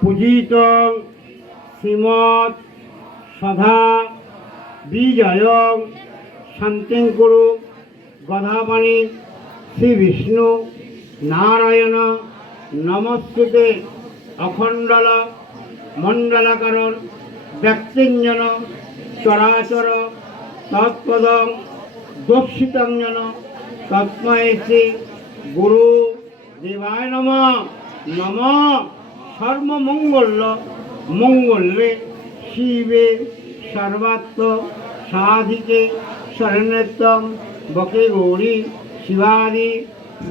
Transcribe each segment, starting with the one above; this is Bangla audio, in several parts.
পূজিত শ্রীমৎ সদা বিজয় শান্তিঙ্কুরু গদাপাণি শ্রী বিষ্ণু নারায়ণ নমস্তুতে অখণ্ডল মণ্ডলাকারণ ব্যক্তিঞ্জন চরাচর তৎপদং দর্শিতঞ্জন তস্मै শ্রী গুরু দেবায় নমঃ। নমঃ সর্বমঙ্গল মঙ্গলে শিবে সর্বাত্ম সাধিকে শরণ্যতম বকে গৌরী শিবাদি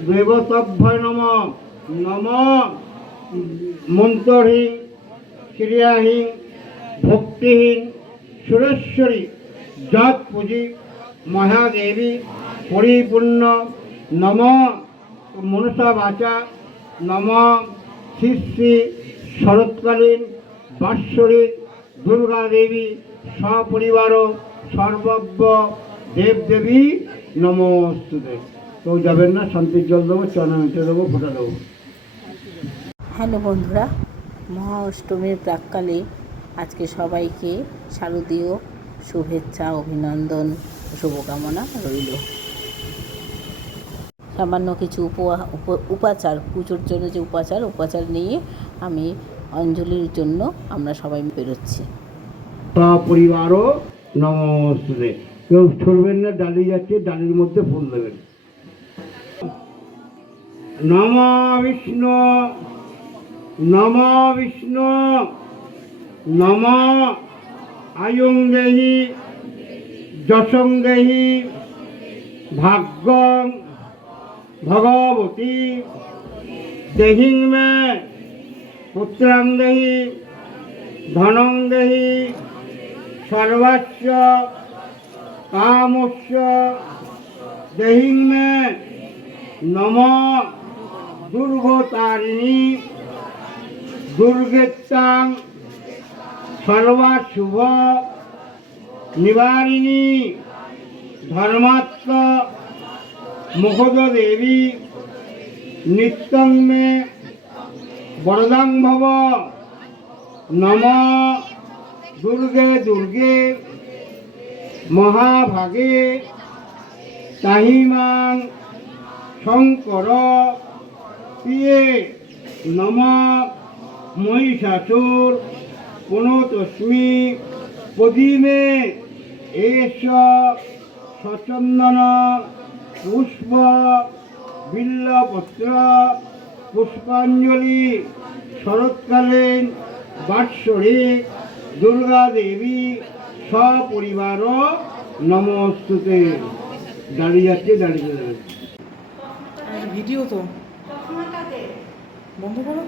দেবতভ্যয় নমঃ। নমঃ মন্ত্রহীন ক্রিয়াহীন ভক্তিহীন সুরেশ্বরী যৎ পুঁজি মহাদেবী পরিপূর্ণ নমঃ মনসা বাচা নমঃ শ্রী শ্রী শরৎকালীন বাৎসরিক দুর্গা দেবী সপরিবার সর্বব্য দেবদেবী নমস্তুতে। কেউ যাবেন না, শান্তির জল দেবো, চনা মেটে দেবো, ফোটা দেবো। হ্যালো বন্ধুরা, মহা অষ্টমীর প্রাক্কালে আজকে সবাইকে শারদীয় শুভেচ্ছা, অভিনন্দন, শুভকামনা রইল। সামান্য কিছু উপাচার, পুজোর জন্য যে উপাচার নিয়ে আমি অঞ্জলির জন্য আমরা সবাই বেরোচ্ছি। পরিবারও নমস্তে। কেউ ছড়বেন না, ডালি যাচ্ছে, ডালির মধ্যে ফুল দেবেন। নম বিষ্ণু নম বিষ্ণু নম আয়ুং দেহি যশং দেহি ভাগ্যং ভগবতী দেহিং মে পুত্রাং দেহি ধনং দেহি সর্বস্য কামস্য দেহিং মে। নম দুর্গতারিণী দুর্গেত্তাং সর্বাশুভ নিবারিণী ধর্মাত্ম মুখদ দেবী নিত্যং মে বরদাং ভব। নম দুর্গে দুর্গে মহাভাগে তাহিমাং শঙ্কর প্রিয়ে। নম মহিষাসুর পুনতস্মি প্রদীমে এষ সচন্দন পুষ্প বিল্লপত্র পুষ্পাঞ্জলি শরৎকালীন বাৎসরিক দুর্গা দেবী সপরিবার নমস্তুতে। দাঁড়িয়ে যাচ্ছে, দাঁড়িয়ে যাবে। ভিডিও তো বন্ধ করো।